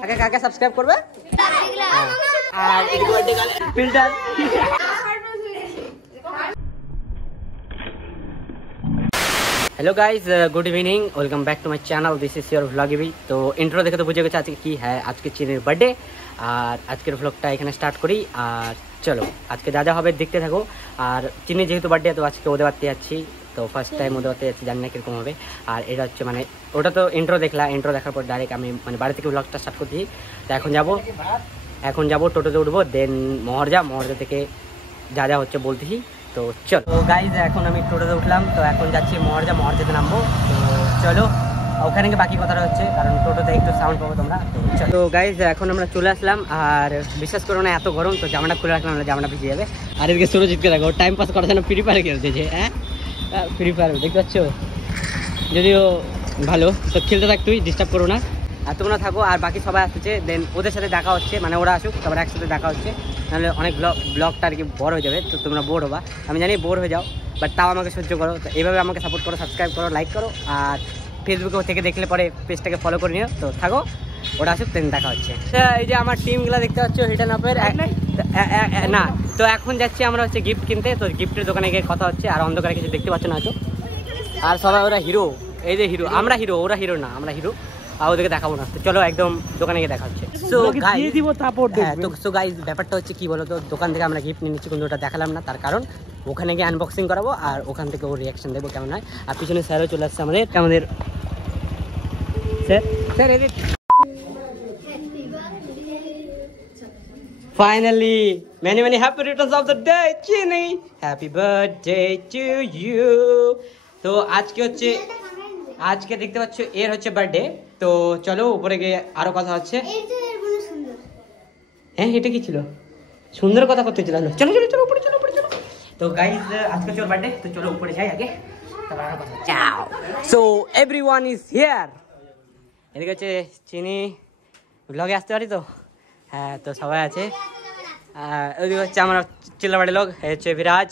কাকে কাকে সাবস্ক্রাইব করবে আর এদিকে birthday girl filter. Hello guys good evening welcome back to my channel this is your vlog इवी। तो इंट्रो देखे तो बुझे गेছে আজকে কি है আজকে চিনির বার্থডে আর আজকের ব্লগটা এখানে স্টার্ট করি। আর চলো আজকে যা যা হবে দেখতে থাকো। আর চিনি যেহেতু বার্থডে তো আজকে ওদের বাড়িতে যাচ্ছি, তো ফার্স্ট টাইম ওদের বাড়িতে যাচ্ছি, জানি না কীরকম হবে। আর এটা হচ্ছে মানে ওটা তো ইন্ট্রো দেখলা, ইন্ট্রো দেখার পর ডাইরেক্ট আমি মানে বাড়ি থেকে ব্লগটা স্টার্ট করছি। তো এখন যাবো টোটোতে উঠবো, দেন মহরজা থেকে যা যা হচ্ছে বলতেছি। তো চলো গাইজ এখন আমি টোটোতে উঠলাম, তো এখন যাচ্ছি মহরজাতে নামবো। তো চলো ওখানে গিয়ে বাকি কথাটা হচ্ছে, কারণ টোটোতে একটু সাউন্ড পাবো তোমরা। তো গাইজ এখন আমরা চলে আসলাম, আর বিশ্বাস করো না এত গরম, তো জামাটা খুলে রাখলাম না, জামাটা ভিজে যাবে। আর এদিকে সুরজিৎকে দেখো টাইম পাস করার জন্য ফ্রি ফায়ার খেলতেছে। হ্যাঁ ফ্রি ফায়ার দেখতে পাচ্ছ, যদিও ভালো, তো খেলতে থাক, তুই ডিস্টার্ব করো না। আর তোমরা থাকো, আর বাকি সবাই আসছে, দেন ওদের সাথে দেখা হচ্ছে, মানে ওরা আসুক তারপর একসাথে দেখা হচ্ছে, নাহলে অনেক ব্লগটা আর কি বড় হয়ে যাবে। তো তোমরা বোর হবা, আমি জানি বোর হয়ে যাও, বাট তাও আমাকে সহ্য করো। তো এইভাবে আমাকে সাপোর্ট করো, সাবস্ক্রাইব করো, লাইক করো, আর ফেসবুকে থেকে দেখলে পরে পেজটাকে ফলো করে নিও। তো থাকো, ওরা আসুক, দেন দেখা হচ্ছে। এই যে আমার টিমগুলো দেখতে পাচ্ছ হিডেন আপের না। তো এখন যাচ্ছি আমরা হচ্ছে গিফট কিনতে, তো গিফটের দোকানে গিয়ে কথা হচ্ছে। আর অন্ধকারে কিছু দেখতে পাচ্ছ না হয়তো, আর সবাই ওরা হিরো, এই যে হিরো, আমরা হিরো, ওরা হিরো না, আমরা হিরো। আর ওদেরকে দেখাবো না, তো চলো একদম দোকানে গিয়ে দেখা হচ্ছে। সো গাইস ব্যাপারটা হচ্ছে কি বলো তো, দোকান থেকে আমরা গিফট নিয়ে নিচ্ছি, কিন্তু ওটা দেখালাম না, তার কারণ ওখানে গিয়ে আনবক্সিং করাবো, আর ওখান থেকে ওর রিয়াকশন দেবো কেমন হয়। আর পিছনে স্যারও চলে আসছে আমাদের sir finally many happy returns of the day চিনি, হ্যাপি বার্থডে টু ইউ। তো আজকে দেখতে পাচ্ছ এর হচ্ছে বার্থডে। তো চলো উপরে গিয়ে আরো কথা হচ্ছে। হ্যাঁ এটা কি ছিল, সুন্দর কথা করতে ছিল। চলো উপরে চলো। তো গাইজ আজকে হচ্ছে ওর বার্থডে, তো চলো উপরে যাই আগে, তারপর আরো কথা। চাও সো এভরিওয়ান ইজ হিয়ার। এদিকে হচ্ছে চিনি, ব্লগে আসতে পারি তো? হ্যাঁ তো সবাই আছে। ওইদিকে হচ্ছে আমার চিল্লাবাড়ির লোক, হচ্ছে বিরাজ,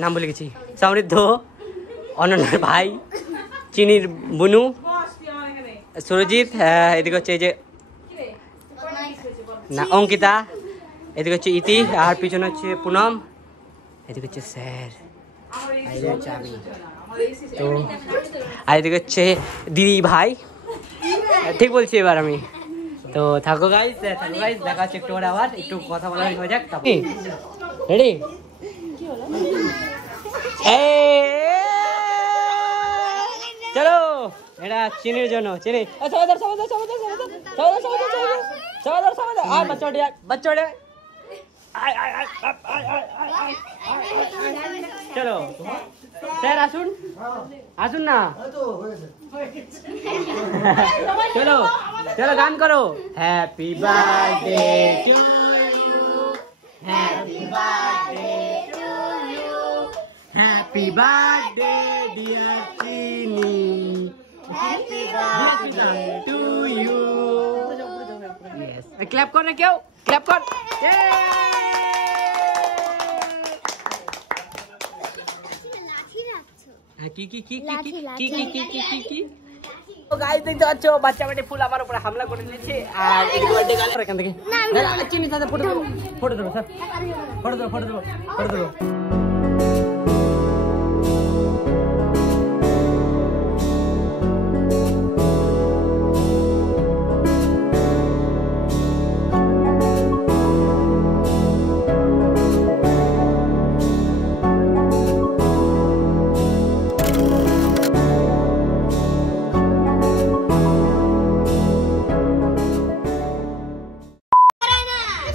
নাম ভুলে গেছি, সমৃদ্ধ, অনন্যার ভাই, চিনির বুনু, সুরজিৎ, এদিকে হচ্ছে এই যে না অঙ্কিতা, এদিকে হচ্ছে ইতি, আর পিছনে হচ্ছে পুনম, এদিকে হচ্ছে স্যার, এদিকে হচ্ছে আমি, তো আর এদিকে হচ্ছে দিদি ভাই, ঠিক বলছি এবার আমি। তো থাকো গাইজ, দেখা হচ্ছে একটু পরে, আবার একটু কথা বলা হয়ে যাক। রেডি? চলো এটা চিনির জন্য, চিনি চলো স্যার আসুন না, চলো গান করো। Happy birthday to you, happy birthday to you, happy birthday dear Chini, happy birthday to you. Clap কর না কেউ, ক্ল্যাপ কর। বাচ্চা বেটে ফুল আমার উপরে হামলা করে দিয়েছে, আর এখান থেকে চিনি সাথে ফটো দেবো স্যার, ফটো দেবো।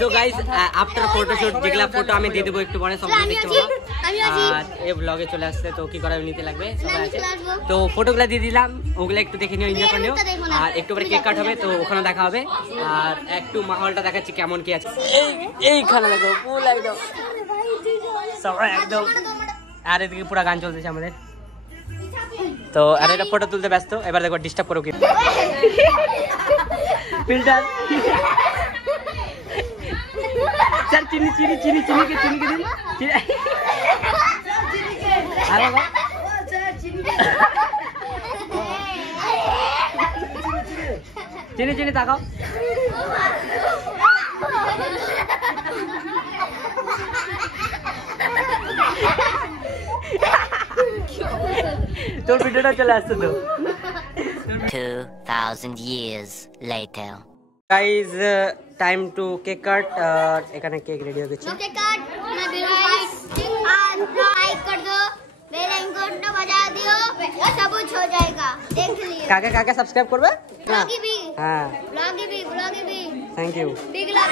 So guys, after photoshoot যেগুলা ফটো আমি দিয়ে দেবো একটু পরে, সব দেখতে পাবো। আর এই ব্লগে চলে আসছে, তো কি করা নিতে লাগবে সবাই আছে। তো ফটোগুলা দিয়ে দিলাম, ওগুলা একটু দেখে নিও, এনজয় করে নিও। আর একটু পরে কেক কাট হবে, তো ওখানে দেখা হবে। আর একটু মাহলটা দেখাচ্ছি কেমন কি আছে। এইখানে দেখো ফুল একদম সবাই একদম, আর এদিকে পুরো গান চলতেছে আমাদের। তো আর এটা ফটো তুলতে ব্যস্ত, এবার দেখো ডিস্টার্ব করো কি ফিল্টার। স্যার চিনি কে দিন চিনি চিনি তাকাও। তোর ভিডিওটা চলে আসছে তো। 2000 years later. Guys, time to cake cut और এখানে কেক রেডি হয়ে গেছে। केक कट ना गाइस और लाइक कर दो, बेल आइकन को बजा दियो, सब कुछ हो जाएगा। देख लियो। কাকে কাকে সাবস্ক্রাইব করবে? ब्लॉगी भी, হ্যাঁ, ब्लॉगी भी। Thank you. Big love.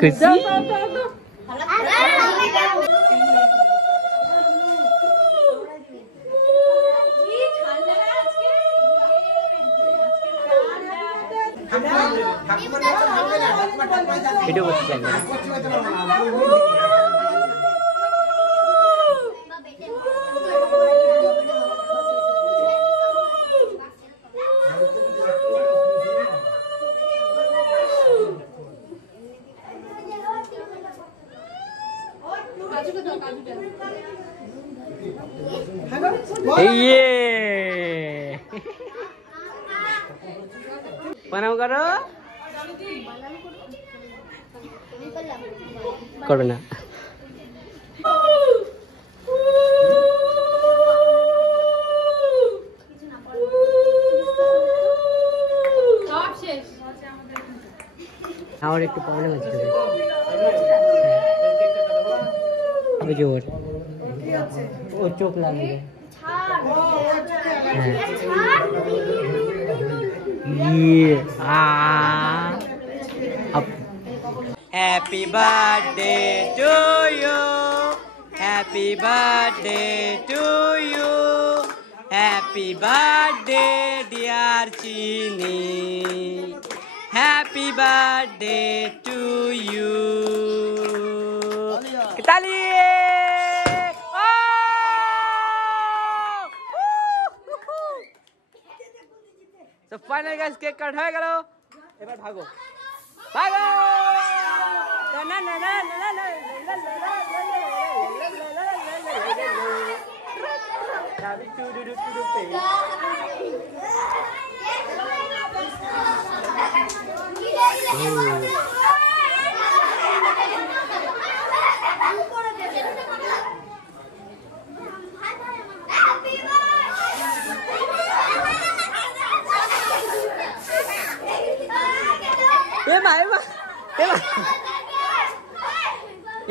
खुशी ভিডিও করতে চাই না। প্রণাম করো। করবে না। আমার একটু প্রবলেম আছে ওর চোখ লাগবে। Happy birthday to you, happy birthday to you, happy birthday dear Chini, happy birthday to you. Kitali! So finally guys, cake cut হয়ে গেল। এবার ভাগো ভাগো।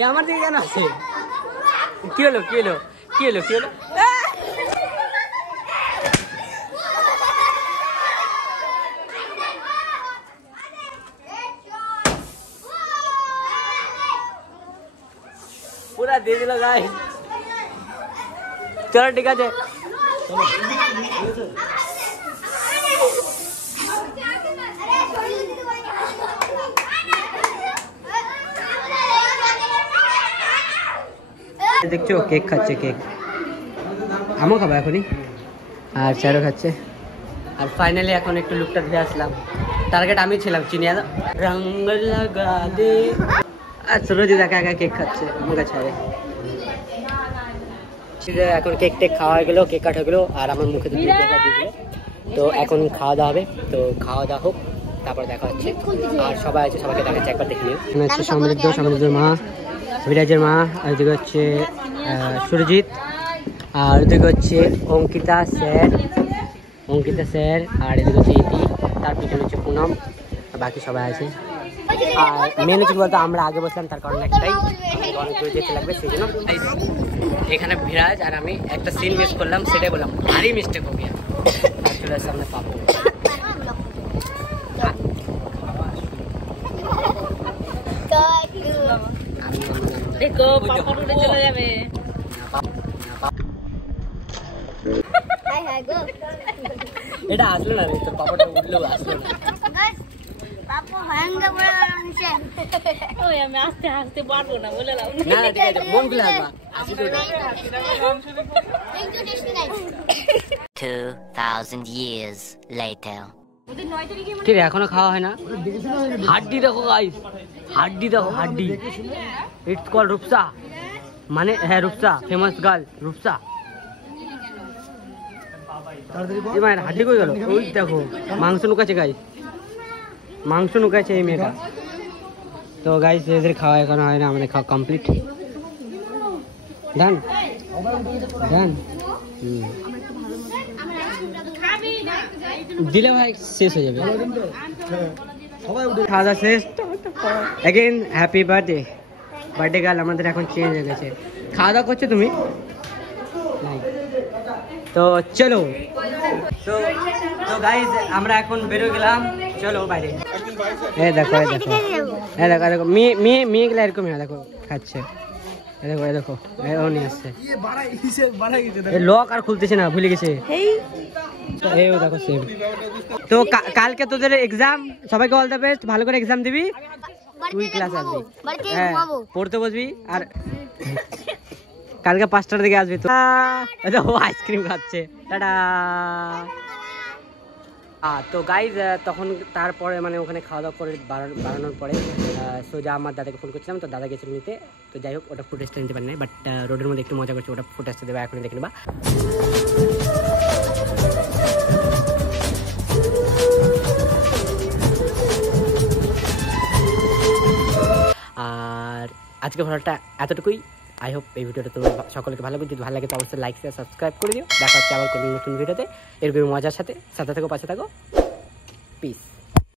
আমার দিকে কেন আছে? কি হলো কি হলো কি হলো কি হলো? পুরা দিয়ে দিল গাইস। চলো ঠিক আছে। দেখছো কেক খাচ্ছে, কেক আমিও খাবো এখনই, আর স্যারও খাচ্ছে। আর ফাইনালি এখন একটু লুকটা দিয়ে আসলাম। টার্গেট আমি ছিলাম, চিনিয়া রঙ লাগা দে। আর সুরজিৎ একা একা কেক খাচ্ছে আমাকে ছেড়ে। এখন কেক টেক খাওয়া হয়ে গেলো, কেক কাট হয়ে গেলো, আর আমার মুখে দিয়ে দিল। তো এখন খাওয়া দাওয়া হবে, তো খাওয়া দাওয়া হোক, তারপর দেখা হচ্ছে। আর সবাই আছে, সবাইকে দেখাচ্ছে, একবার দেখে নিও। হচ্ছে সমৃদ্ধর মা, বিরাজের মা, আর এদিকে হচ্ছে সুরজিৎ, আর ওদিকে হচ্ছে অঙ্কিতা স্যার, আর এদিকে হচ্ছে ইতি, তার পিছনে হচ্ছে পুনম, বাকি সবাই আছে। আর মেন হচ্ছে বলতো আমরা আগে বসলাম, তার কারণ একটাই, অনেক দূরে যেতে লাগবে, সেই জন্য। এখানে বিরাজ আর আমি একটা সিন মিস করলাম, সেটাই বললাম, ভারী মিস্টেক হয়ে গিয়া। চলে আসছে আমরা পাবো। দেখো পাপা উঠে চলে যাবে। হায় হায় গো এটা আসলো না রে, তোর পাপাটা উঠলো আসলো না। পাপু হাঙ্গা বড় আনছে ওই আমি আস্তে আস্তে পারবো না বলে লাও না না ঠিক আছে, মন খুলে আসবা। 2,000 years later. ঠিক আছে, এখনো খাওয়া হয় না। হাড্ডি দেখো গাইস, হাড্ডি দেখো, হাড্ডি। ইটস কল রূপসা, মানে হ্যাঁ রূপসা, ফেমাস গার্ল রূপসা। মায়ের হাড্ডি কই গেল? ওই দেখো মাংস নুকাচ্ছে গাইস, মাংস নুকাচ্ছে এই মেয়েটা। তো গাইস এদের খাওয়া এখনো হয় না, আমাদের খাওয়া কমপ্লিট। ডান ডান দিলে ভাই শেষ হয়ে যাবে। খাওয়া দাওয়া শেষ। Again happy birthday, birthday girl আমাদের এখন চেঞ্জ হয়ে গেছে। খাওয়া দাওয়া করছো তুমি? তো চলো, তো গাইজ আমরা এখন বেরো গেলাম, চলো বাইরে। এই দেখো এই দেখো এই দেখো দেখো মেয়ে গেলে এরকম দেখো খাচ্ছে, দেখো এই দেখো ও নিয়ে আসছে। লক আর খুলতেছে না, ভুলে গেছে। এই দেখো সেম। তো কালকে তোদের এক্সাম, সবাইকে অল দ্য বেস্ট, ভালো করে এক্সাম দিবি, তুই ক্লাস আসবি, হ্যাঁ পড়তে বসবি। আর কালকে 5টার দিকে আসবি তো। ও আইসক্রিম খাচ্ছে, টাটা। তো গাইজ তখন তারপরে মানে ওখানে খাওয়া দাওয়া করে বাড়ানোর পরে সোজা আমার দাদাকে ফোন করছিলাম, তো দাদা গেছিল নিতে। তো যাই হোক, ওটা ফুটেজটা নিতে পারি না, বাট রোডের মধ্যে একটু মজা করছে, ওটা ফুটেজটা দেবে, এখন দেখে নেবা। আর আজকে ভালোটা এতটুকুই। আই হোপ এই ভিডিওটা তোমার সকলকে ভালো লাগে। যদি ভালো লাগে তো অবশ্যই লাইক শেয়ার সাবস্ক্রাইব করে দিও। দেখা হচ্ছে আবার কোনো নতুন ভিডিওতে এরকম মজার সাথে। সাথে থাকো, পাশে থাকো, পিস।